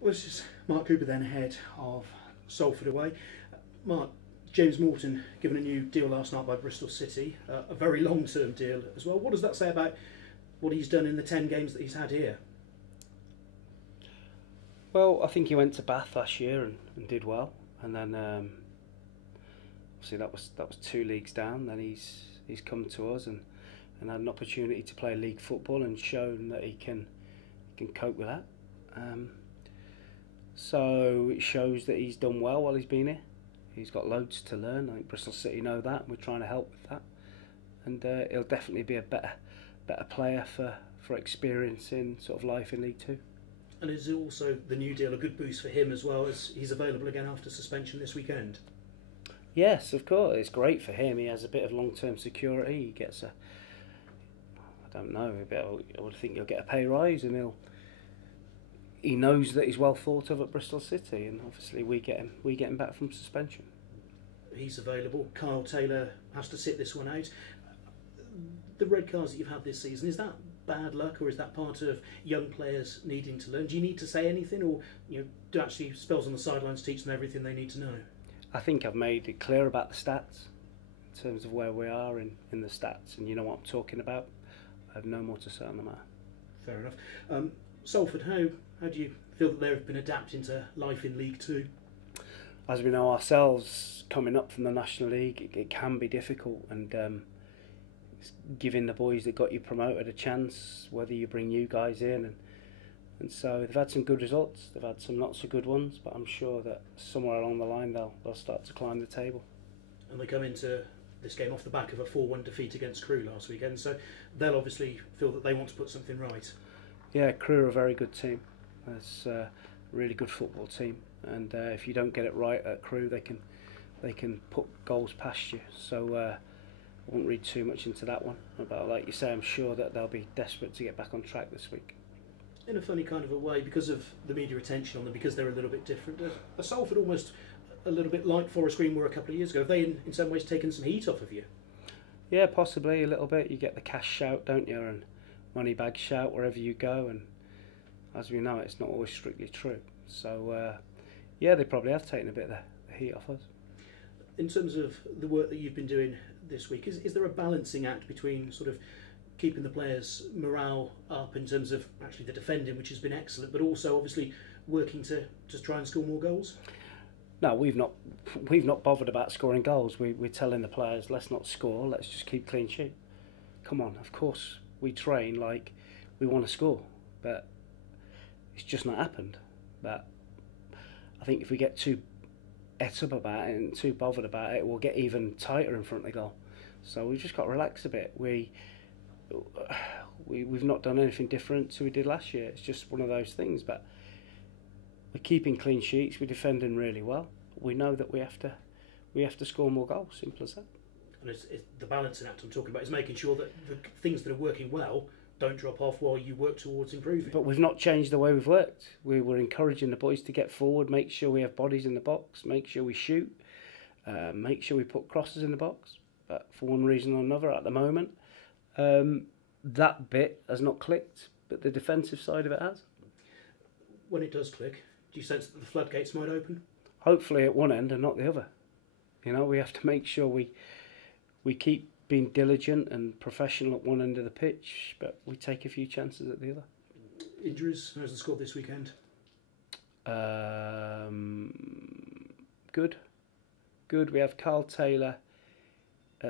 Well, this is Mark Cooper then, head of Salford away. Mark, James Morton given a new deal last night by Bristol City, a very long-term deal as well. What does that say about what he's done in the 10 games that he's had here? Well, I think he went to Bath last year and did well, and then obviously that was 2 leagues down. Then he's come to us and had an opportunity to play league football and shown that he can cope with that. So it shows that he's done well while he's been here. He's got loads to learn. I think Bristol City know that. We're trying to help with that, and he'll definitely be a better player for experiencing sort of life in League Two. And is also the new deal a good boost for him as well, as he's available again after suspension this weekend? Yes, of course. It's great for him. He has a bit of long-term security. He gets I don't know, I would think he'll get a pay rise, and he knows that he's well thought of at Bristol City, and obviously we get him back from suspension. He's available. Kyle Taylor has to sit this one out. The red cards that you've had this season, is that bad luck, or is that part of young players needing to learn? Do you need to say anything, or do actually spells on the sidelines teach them everything they need to know? I think I've made it clear about the stats in terms of where we are in the stats, and you know what I'm talking about. I have no more to say on the matter. Fair enough. Salford, how do you feel that they've been adapting to life in League Two? As we know ourselves, coming up from the National League, it can be difficult, and it's giving the boys that got you promoted a chance, whether you bring new guys in, and so they've had some good results, they've had some not so good ones, but I'm sure that somewhere along the line they'll start to climb the table. And they come into this game off the back of a 4-1 defeat against Crewe last weekend, so they'll obviously feel that they want to put something right. Yeah, Crewe are a very good team. It's a really good football team, and if you don't get it right at Crewe, they can put goals past you. So I won't read too much into that one. But like you say, I'm sure that they'll be desperate to get back on track this week. In a funny kind of a way, because of the media attention on them, because they're a little bit different, are Salford almost a little bit like Forest Green were a couple of years ago? Have they in some ways taken some heat off of you? Yeah, possibly a little bit. You get the cash shout, don't you, and money bag shout wherever you go, and as we know, it's not always strictly true. So yeah, they probably have taken a bit of the heat off us. In terms of the work that you've been doing this week, is there a balancing act between sort of keeping the players' morale up in terms of actually the defending, which has been excellent, but also obviously working to try and score more goals? No, we've not bothered about scoring goals. We're telling the players, let's not score, let's just keep clean sheet. Come on, of course we train like we want to score, but it's just not happened. But I think if we get too et up about it and too bothered about it, we'll get even tighter in front of the goal. So we've just got to relax a bit. We've not done anything different to we did last year. It's just one of those things. But we're keeping clean sheets. We're defending really well. We know that we have to score more goals. Simple as that. And it's the balancing act I'm talking about is making sure that the things that are working well don't drop off while you work towards improving. But we've not changed the way we've worked. We were encouraging the boys to get forward, make sure we have bodies in the box, make sure we shoot, make sure we put crosses in the box. But for one reason or another at the moment, that bit has not clicked, but the defensive side of it has. When it does click, do you sense that the floodgates might open? Hopefully at one end and not the other. You know, we have to make sure we keep being diligent and professional at one end of the pitch, but we take a few chances at the other. Injuries? How's the squad this weekend? Good. We have Carl Taylor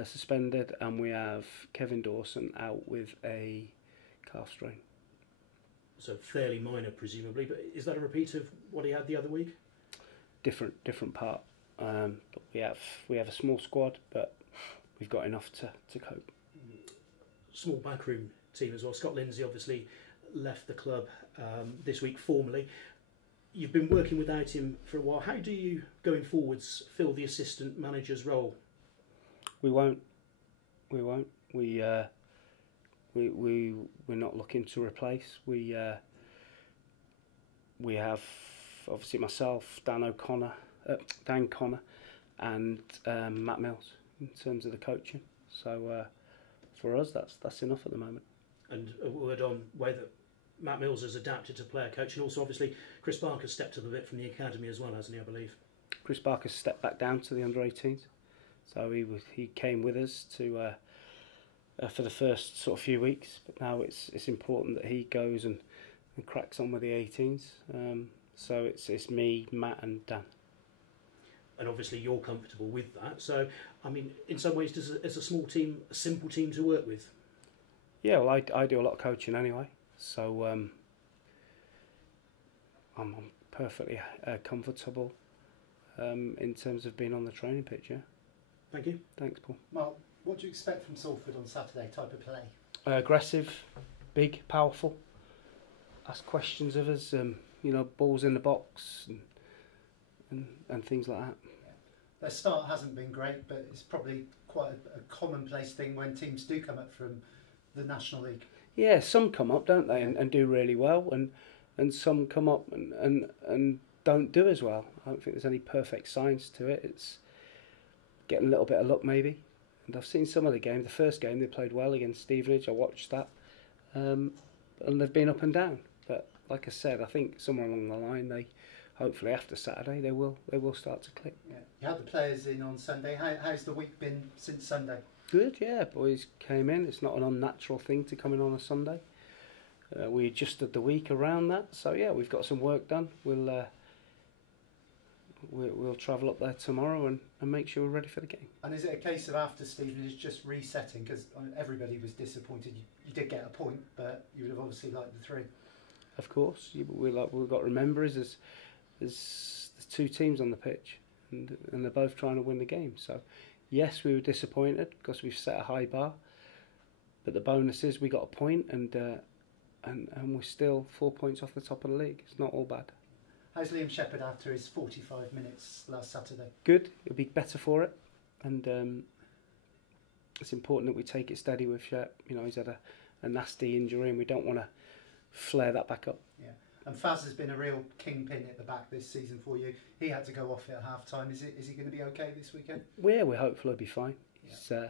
suspended, and we have Kevin Dawson out with a calf strain. So fairly minor, presumably, but is that a repeat of what he had the other week? Different part. But we have a small squad, but we've got enough to cope. Small backroom team as well. Scott Lindsay obviously left the club this week formally. You've been working without him for a while. How do you, going forwards, fill the assistant manager's role? We won't. We're not looking to replace. We have obviously myself, Dan Connor, and Matt Mills in terms of the coaching. So for us, that's enough at the moment. And a word on way that Matt Mills has adapted to player coach, and also obviously Chris Barker stepped up a bit from the academy as well, hasn't he, I believe? Chris Barker stepped back down to the under-18s, so he came with us to for the first sort of few weeks, but now it's important that he goes and cracks on with the 18s. So it's me, Matt and Dan. And obviously you're comfortable with that. So, I mean, in some ways, it's a small team, a simple team to work with. Yeah, well, I do a lot of coaching anyway, so I'm perfectly comfortable in terms of being on the training pitch. Yeah. Thank you. Thanks, Paul. Mark, what do you expect from Salford on Saturday? Type of play? Aggressive, big, powerful. Ask questions of us. Balls in the box and things like that. Their start hasn't been great, but it's probably quite a commonplace thing when teams do come up from the National League. Yeah, some come up, don't they, and do really well, and some come up and don't do as well. I don't think there's any perfect science to it. It's getting a little bit of luck maybe. And I've seen some of the games. The first game they played well against Stevenage. I watched that, and they've been up and down. But like I said, I think somewhere along the line, they hopefully after Saturday they will start to click. Yeah, you had the players in on Sunday. How's the week been since Sunday? Good, yeah. Boys came in. It's not an unnatural thing to come in on a Sunday. We adjusted the week around that, so yeah, we've got some work done. We'll travel up there tomorrow and make sure we're ready for the game. And is it a case of after Stevenage just resetting? Because everybody was disappointed. You did get a point, but you would have obviously liked the 3. Of course, we've got to remember is there's 2 teams on the pitch, and they're both trying to win the game. So yes, we were disappointed because we've set a high bar, but the bonus is we got a point, and we're still 4 points off the top of the league. It's not all bad. How's Liam Shepherd after his 45 minutes last Saturday? Good. He'll be better for it, and it's important that we take it steady with Shep. He's had a nasty injury, and we don't want to flare that back up. Yeah. And Faz has been a real kingpin at the back this season for you. He had to go off at half time. Is he going to be okay this weekend? Yeah, we're hopeful he'll be fine. Yeah.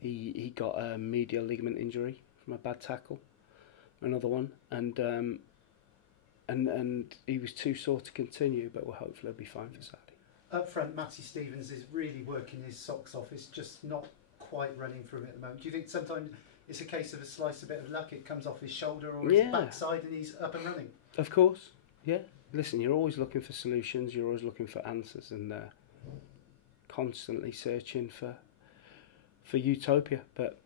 He got a medial ligament injury from a bad tackle, another one, and he was too sore to continue, but we're hopeful he'll be fine for Saturday. Up front, Matty Stevens is really working his socks off. It's just not quite running for him at the moment. Do you think sometimes it's a case of a bit of luck, it comes off his shoulder or his backside and he's up and running? Of course, yeah. Listen, you're always looking for solutions, you're always looking for answers, and constantly searching for utopia. But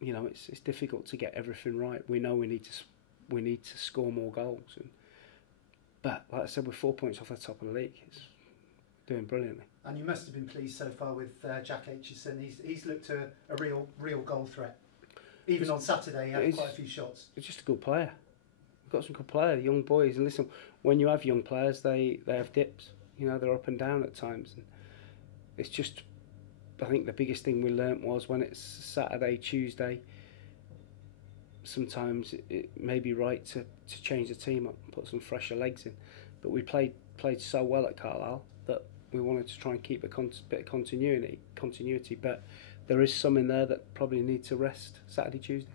it's difficult to get everything right. We know we need to score more goals, but like I said, we're 4 points off the top of the league. It's doing brilliantly. And you must have been pleased so far with Jack Aitchison. He's looked a real goal threat. Even on Saturday, he had quite a few shots. He's just a good player. We've got some good players, young boys. And listen, when you have young players, they have dips. They're up and down at times. And it's just, I think the biggest thing we learnt was when it's Saturday, Tuesday, sometimes it may be right to change the team up and put some fresher legs in. But we played so well at Carlisle that we wanted to try and keep a bit of continuity. But there is some in there that probably need to rest Saturday, Tuesday.